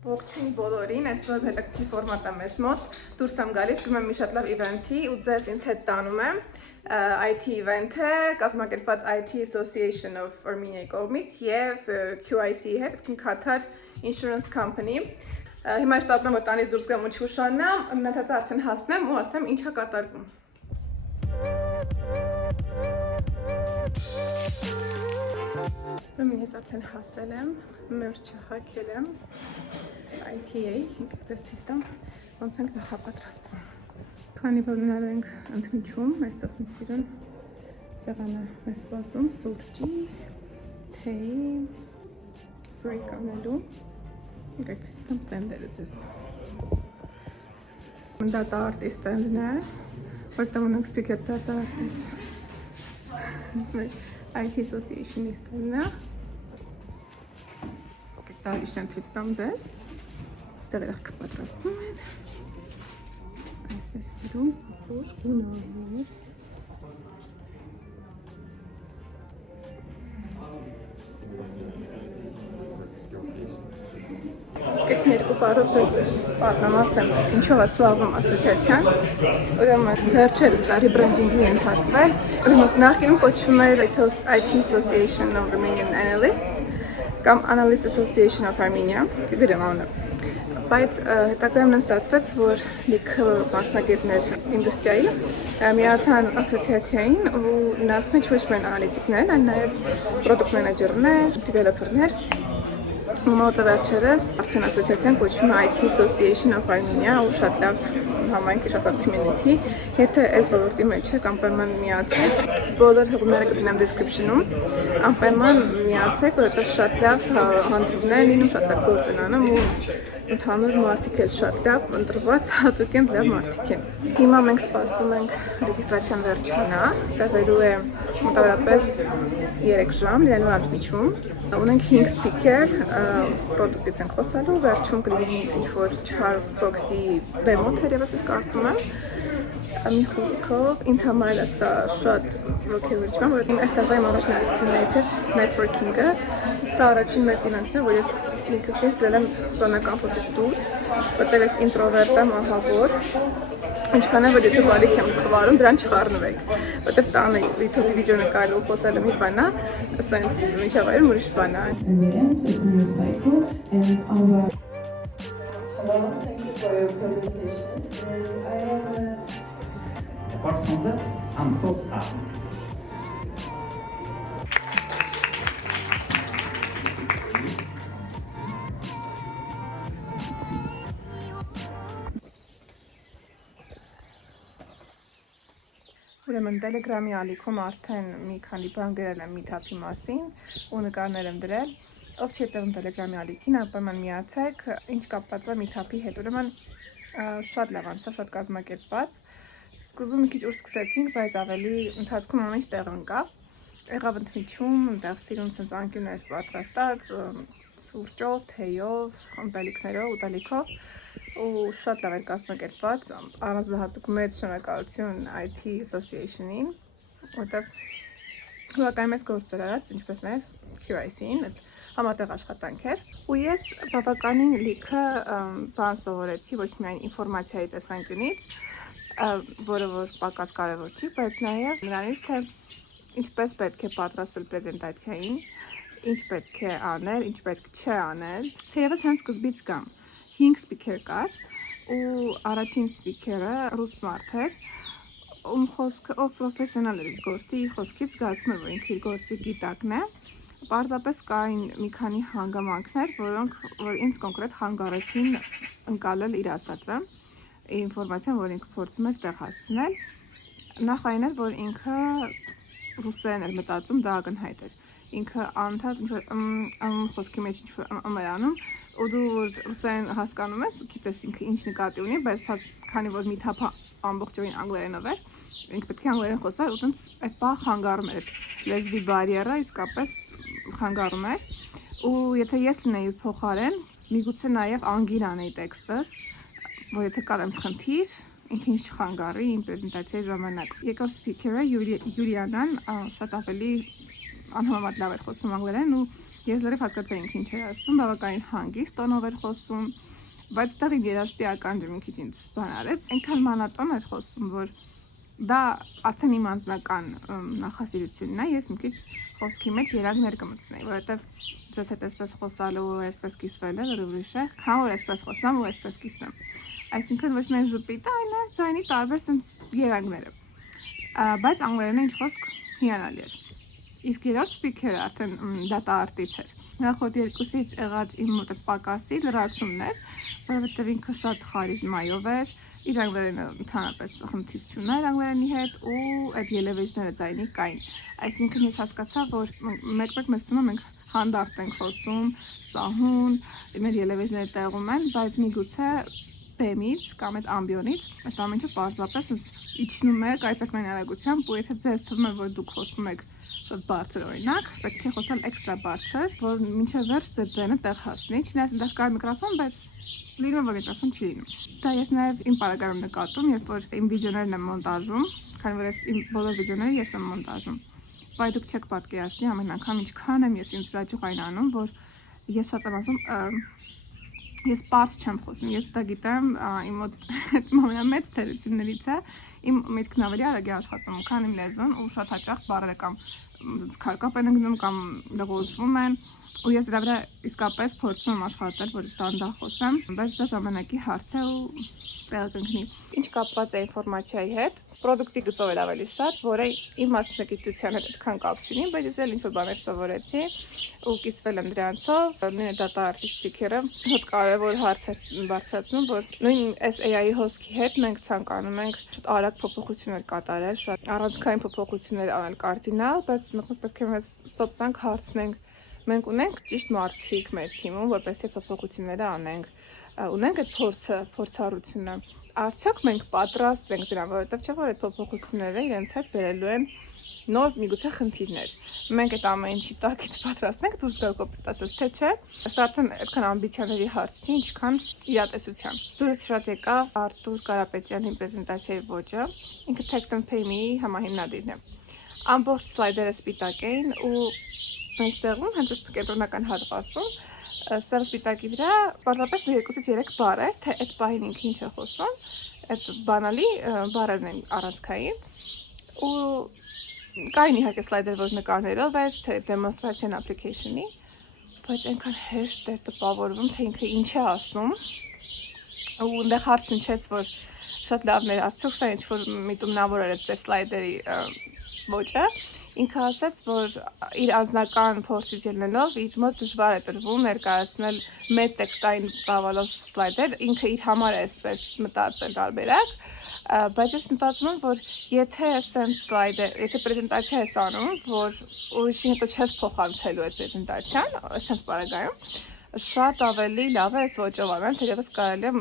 Ողջույն բոլորին, այսօր հետաքրքիր ֆորմատ է մեզ մոտ։ Դուրս եմ գալիս, գնում եմ մի շատ լավ իվենթի ու ձեզ ինձ հետ տանում եմ։ IT իվենթ է, կազմակերպված IT Association of Armenia-ի կողմից եւ QIC-ի հետ, Qatar Insurance Company։ Հիմա շտապում եմ, որ տանից դուրս գամ ու չուշանամ, մնացածը արդեն հասնեմ ու ասեմ ինչ է կատարվում։ Ես արդեն հասել եմ, մերճը հագել եմ IT-ը, եկեք ձեզ ցույց տամ, ոնց ենք նախապատրաստվում։ Քանի որ նոր ենք ընդմիջում, այստեղ սիրուն սեղանը մեզ սպասում, սուրճի, թեյի, բրեյք անելու, եկեք ցույց տամ ստենդերը ձեզ։ Դա տարտի ստենդն է, որտեղ ունենք սպիկեր տարտից։ IT Association-ի ստենդն է։ Դարիշ են ցույց տամ ձեզ, ձևերախ կպատրաստվում են, այսպես սիրում, ապուշ, գունարներ, կետ ներկու պարով ձեզ պատնամասեմ, ինչով ասպլավում ասոցիացյան, ուրեմն վերջերս ռիբրենդինգի են հատվել, նախկինում կոչվում էր IT Association of Armenian Analysts, կամ Analyst Association of Armenia, կգրեմ անունը, բայց հետագայում ստացվեց, որ լիքը մասնագետներ ինդուստրիայի միացան ասոցիացիային ու նրանց մեջ ոչ միայն անալիտիկներ, այլ նաև product manager-ներ, developer-ներ, մոտը վերջերս արդեն ասոցիացիան կոչվում է IT Association of Armenia ու շատ լավ համայնքի շատ լավ community, եթե այս ոլորտի մեջ եք, անպայման միացեք, բոլոր հղումները կդնեմ description-ում, անպայման միացեք, որովհետև շատ լավ հանդիպումներ են լինում, շատ լավ գործ են անում ու ընդհանուր մարդիկ էլ շատ լավ ընտրված հատուկ են լավ մարդիկ են։ Հիմա մենք սպասում ենք ռեգիստրացիան վերջանա, տևելու է մոտավորապես 3 ժամ, լինելու ընդմիջում։ Ունենք 5 սպիկեր, պրոդուկտից ենք խոսալու, վերջում կլինի ինչ-որ Charles Box-ի դեմո թերևս ես կարծում եմ։ Մի խոսքով, ինձ համար է սա շատ ոգևորիչ բան, որ այս տարվա իմ առաջնահերթություններից էր networking-ը, սա առաջին մեծ իվենթն է, որ ես ինքս ինձ դրել եմ զոնա կամպոտից դուրս, որտեղ ես ինտրովերտ եմ, ահավոր, ինչքան է, որ YouTube ալիք եմ խվարում, դրան չխառնվեք, որտեղ տանը YouTube-ի վիդեո նկարելու խոսալը մի բան է, սենց մինչև այրում ուրիշ բան է։ Hello, thank you for your presentation. I have apart from that, some thoughts are. Ուրեմն Telegram-ի ալիքում արդեն մի քանի բան գրել եմ Meetup-ի մասին ու նկարներ եմ դրել։ Ով չի հետևում Telegram-ի ալիքին, անպայման միացեք, ինչ կապված է Meetup-ի հետ, ուրեմն շատ լավ անցավ, շատ կազմակերպված։ Սկզբում մի քիչ ուշ սկսեցինք, բայց ավելի ընթացքում ամեն ինչ տեղ ընկավ։ Եղավ ընդմիջում, այնտեղ սիրուն սենց անկյուններ պատրաստած, սուրճով, թեյով, ըմպելիքներով, ուտելիքով ու շատ լավ էր կազմակերպված, առանձնահատուկ մեծ շնորհակալություն IT Association-ին, որտեղ հուղակային մեծ գործ էր արած, ինչպես նաև QIC-ին, այդ համատեղ աշխատանք էր, ու ես բավականին լիքը բան սովորեցի, ոչ միայն ինֆորմացիայի տեսանկյունից, որը որ պակաս կարևոր չի, բայց նաև նրանից, թե ինչպես պետք է պատրաստել պրեզենտացիային, ինչ պետք է անել, ինչ պետք չէ անել, թեևս հենց սկզբից գամ 5 սպիկեր կար ու առաջին սպիկերը ռուս մարդ էր, խոսքը ով պրոֆեսիոնալ էր իր գործի, իր խոսքից զգացում էր, որ ինքը իր գործի գիտակն է, պարզապես կային մի քանի հանգամանքներ, որ ինձ կոնկրետ խանգարեցին ընկալել իր ասածը, ինֆորմացիան, որ ինքը փորձում էր տեղ հասցնել, նախ այն էր, որ ինքը ռուսերեն էր մտածում, դա ակնհայտ էր, ինքը անընդհատ խոսքի մեջ ինչ-որ էր անում, ու դու որ ռուսերեն հասկանում ես, գիտես ինքը ինչ նկատի ունի, բայց քանի որ Meetup-ը ամբողջովին անգլերենով էր, ինքը պետք է անգլերեն խոսար, ու տենց այդ բանը խանգարում էր, այդ լեզվի բարիերը իսկապես խանգարում էր, ու եթե ես ունեի փոխարեն, միգուցե նաև անգիր անեի տեքստս, որ եթե կար ինձ խնդիր, ինքը ինձ չխանգարի իմ պրեզենտացիայի ժամանակ։ Եկավ սպիկերը Յուրիանան շատ ավելի անհամեմատ լավ էր խոսում անգլերեն ու Ես լրիվ հասկացա ինքն ինչ էր ասում, բավականին հանգիստ տոնով էր խոսում, բայց տեղի երաժշտի ականջը մի քիչ ինձ բան արեց, այնքան մանատոն էր խոսում, որ դա արդեն իմ անձնական նախասիրությունն է, ես մի քիչ խոսքի մեջ երանգներ կմտցնեի, որովհետև ձեզ հետ այսպես խոսալու ու այսպես կիսվելը լրիվ ուրիշ է, քան որ այսպես խոսամ ու այսպես կիսվեմ։ Այսինքն ոչ միայն ժպիտը, այլ նաև ձայնի տարբեր sense երանգները։ Բայց անգլերենը ինչ խոսք հիանալի էր։ Իսկ երրորդ սպիքերը արդեն դատաարտից էր։ Նախորդ երկուսից եղած իմ մոտ պակասի լրացումն էր, որովհետև ինքը շատ խարիզմայով էր, իր անգլերենը ընդհանրապես խնդիր չուներ անգլերենի հետ ու այդ ելևէջները ձայնի կային։ Այսինքն ես հասկացա, որ մեկ-մեկ մեզ թվում է մենք հանդարտ ենք խոսում, սահուն, մեր ելևէջները տեղում են, բայց միգուցե բեմից կամ այդ ամբիոնից այդ ամենը պարզապես իջնում է կայծակնային արագությամբ ու եթե ձեզ թվում է, որ դուք խոսում եք շատ բարձր օրինակ, պետք է խոսալ էքստրա բարձր, որ մինչև վերջ ձեր ձայնը տեղ հասնի, չնայած այնտեղ կար միկրոֆոն, բայց լինում է, որ միկրոֆոն չի լինում։ Դա ես նաև իմ պարագայում նկատում, երբ որ իմ վիդեոներն եմ մոնտաժում, քանի որ իմ բոլոր վիդեոները ես եմ մոնտաժում։ Բայց դուք չեք պատկերացնի ամեն անգամ ինչքան եմ ես ինձ վրա ջղայն անում, որ ես շատ եմ ասում ես պարզ չեմ խոսում, ես դա գիտեմ, իմ մոտ ամենամեծ թերություններից է, իմ միտքն ավելի արագ է աշխատում, քան իմ լեզուն ու շատ հաճախ բառերը կամ քարկապ են ընկնում կամ լղոզվում են ու ես դրա վրա իսկապես փորձում եմ աշխատել, որ դանդաղ խոսեմ, բայց դա ժամանակի հարց է ու տեղը կընկնի։ Ինչ կապված է ինֆորմացիայի հետ, պրոդուկտի գծով էր ավելի շատ, որը իմ մասնագիտության հետ այդքան կապ չունի, բայց ես էլ ինչ-որ բաներ սովորեցի ու կիսվել եմ դրանցով, նույն դատաարտի սպիքերը շատ կարևոր հարց էր բարձրացնում, որ նույն այս AI-ի հոսքի հետ մենք ցանկանում ենք շատ արագ փոփոխություններ կատարել, շատ առանցքային փոփոխություններ անել կարդինալ, բայց մենք պետք է մեզ ստոպենք հարցնենք մենք ունենք ճիշտ մարդիկ մեր թիմում, որպեսզի փոփոխությունները անենք, ունենք այդ փորձառությունը, արդյոք մենք պատրաստ ենք դրան, որովհետև չէ՞ որ այդ փոփոխությունները իրենց հետ բերելու են նոր միգուցե խնդիրներ։ Մենք այդ ամեն ինչի տակից պատրաստ ենք դուրս գալ կոպիտ ասած, թե չէ։ Սա արդեն այդքան ամբիցիաների հարց չի, ինչքան իրատեսության։ Դուրս շատ եկավ Արտուր Կարապետյանի պրեզենտացիայի ոճը, ինքը Text and Pay-me-ի համահիմնադիրն է։ Ամբողջ սլայդերը սպիտակ էին ու մեջտեղում հենց այդ կենտրոնական հատվածում սև սպիտակի վրա պարզապես 2-ից 3 բառ էր, թե այդ պահին ինքը ինչ է խոսում, այդ բանալի բառերն են առանցքային ու կային իհարկե սլայդեր, որ նկարներով էր, թե demonstration application-ի, բայց այնքան հեշտ էր տպավորվում, թե ինքը ինչ է ասում ու այնտեղ հարցն ինչեց, որ շատ լավն էր, արդյոք սա ինչ-որ միտումնավոր էր այդ ձեր սլայդերի ոճը, ինքը ասաց, որ իր անձնական փորձից ելնելով իր մոտ դժվար է տրվում ներկայացնել մեծ տեքստային ծավալով սլայդեր, ինքը իր համար է այսպես մտածել տարբերակ, բայց ես մտածում եմ, որ եթե sense slide-ը, եթե պրեզենտացիա ես անում, որ ուրիշի հետո չես փոխանցելու այդ պրեզենտացիան, sense պարագայում, շատ ավելի լավ է այս ոճով անել, թերևս կարելի է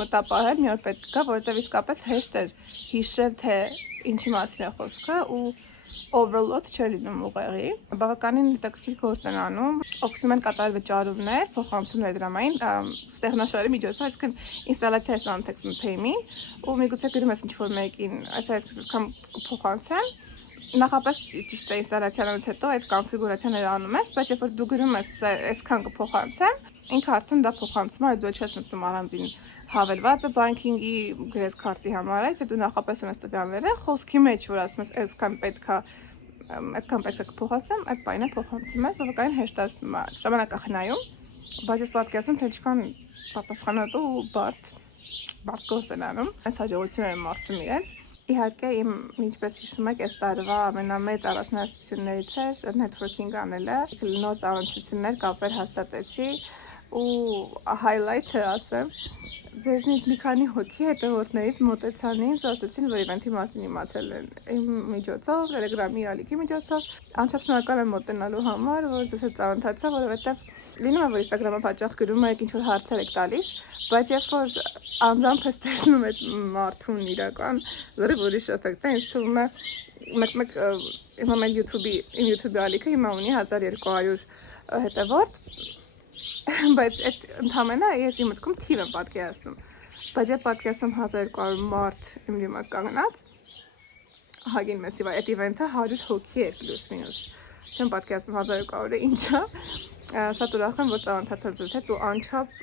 մտապահել մի օր պետք գա, որովհետև իսկապես հեշտ էր հիշել, թե ինչի մասին է խոսքը ու overload չէր լինում ուղեղի։ Բավականին հետաքրքիր գործ են անում, օգնում են կատարել վճարումներ, փոխանցումներ դրամային ստեղնաշարի միջոցով, այսինքն ինստալացիա ես անում Text and Pay-me-ին ու միգուցե գրում ես ինչ-որ մեկին, այսքան փոխանցեմ, նախապես ճիշտ է ինստալացիանից հետո այդ կոնֆիգուրացիաները անում ես, բայց երբ որ դու գրում ես այսքան կփոխանցեմ, ինքը արդեն դա փոխանցում է, դու չես մտնում առանձին հավելվածը բանկինգի գրես քարտի համար է, թե դու նախապես ունես տվյալները, խոսքի մեջ որ ասում ես այսքան պետքա կփոխանցեմ, այդ բանը փոխանցում ես, բավականին հեշտացնում է ժամանակախնայում, բայց ես պատկերացնում, թե ինչքան պատասխանատու ու բարդ գործ են անում, այս հաջողությունները են մաղթում իրենց։ Իհարկե իմ ինչպես հիշում եք, այս տարվա ամենամեծ առաջնահերթություններից էր networking անելը, նոր ծանոթություններ, կապեր հաստատեցի ու highlight-ը ասեմ, ձեզնից մի քանի հոգի հետևորդներից մոտեցան ինձ, ասացին, որ իվենթի մասին իմացել են իմ միջոցով, Telegram-ի ալիքի միջոցով, անչափ շնորհակալ եմ մոտենալու համար, որ ձեզ հետ ծանոթացա, որովհետև լինում է, որ Instagram-ը հաճախ գրում եք, ինչ-որ հարցեր եք տալիս, բայց երբ որ անձամբ ես տեսնում այդ մարդուն իրական, լրիվ ուրիշ էֆեկտ է, ինձ թվում է մեկ-մեկ իմ YouTube-ի ալիքը հիմա ունի 1200 հետևորդ, բայց այդ ընդհանրապես ես իմ մտքում թիվ եմ պատկերացնում, բայց երբ պատկերացնում 1200 մարդ իմ դիմաց կանգնած, ահագին մեծ թիվ է, այդ իվենթը 100 հոգի էր պլյուս մինուս, չեմ պատկերացնում 1200-ը ինչ է։ Շատ ուրախ եմ, որ ծանոթացա ձեզ հետ ու անչափ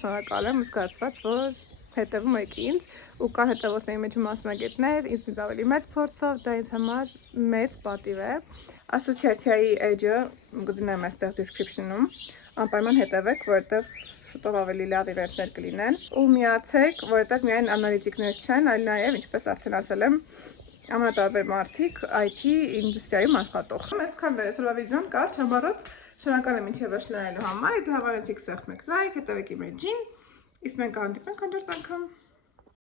շնորհակալ եմ, զգացված, որ հետևում եք ինձ ու կան հետևորդների մեջ մասնագետներ, ինձնից ավելի մեծ փորձով, դա ինձ համար մեծ պատիվ է։ Ասոցիացիայի էջը կդնեմ այստեղ description-ում, անպայման հետևեք, որովհետև շուտով ավելի լավ իվենտներ կլինեն ու միացեք, որովհետև միայն անալիտիկներ չեն, այլ նաև, ինչպես արդեն ասել եմ, ամենատարբեր մարդիկ IT ինդուստրիայում աշխատող։ Այսքան էր այսօրվա վիդեոն, կարճ, համառոտ, շնորհակալ եմ ինչևէ շնորհելու համար, եթե հավանեցիք սեղմեք լայք, հետևեք իմ էջին, իսկ մենք կհանդիպենք հաջորդ անգամ։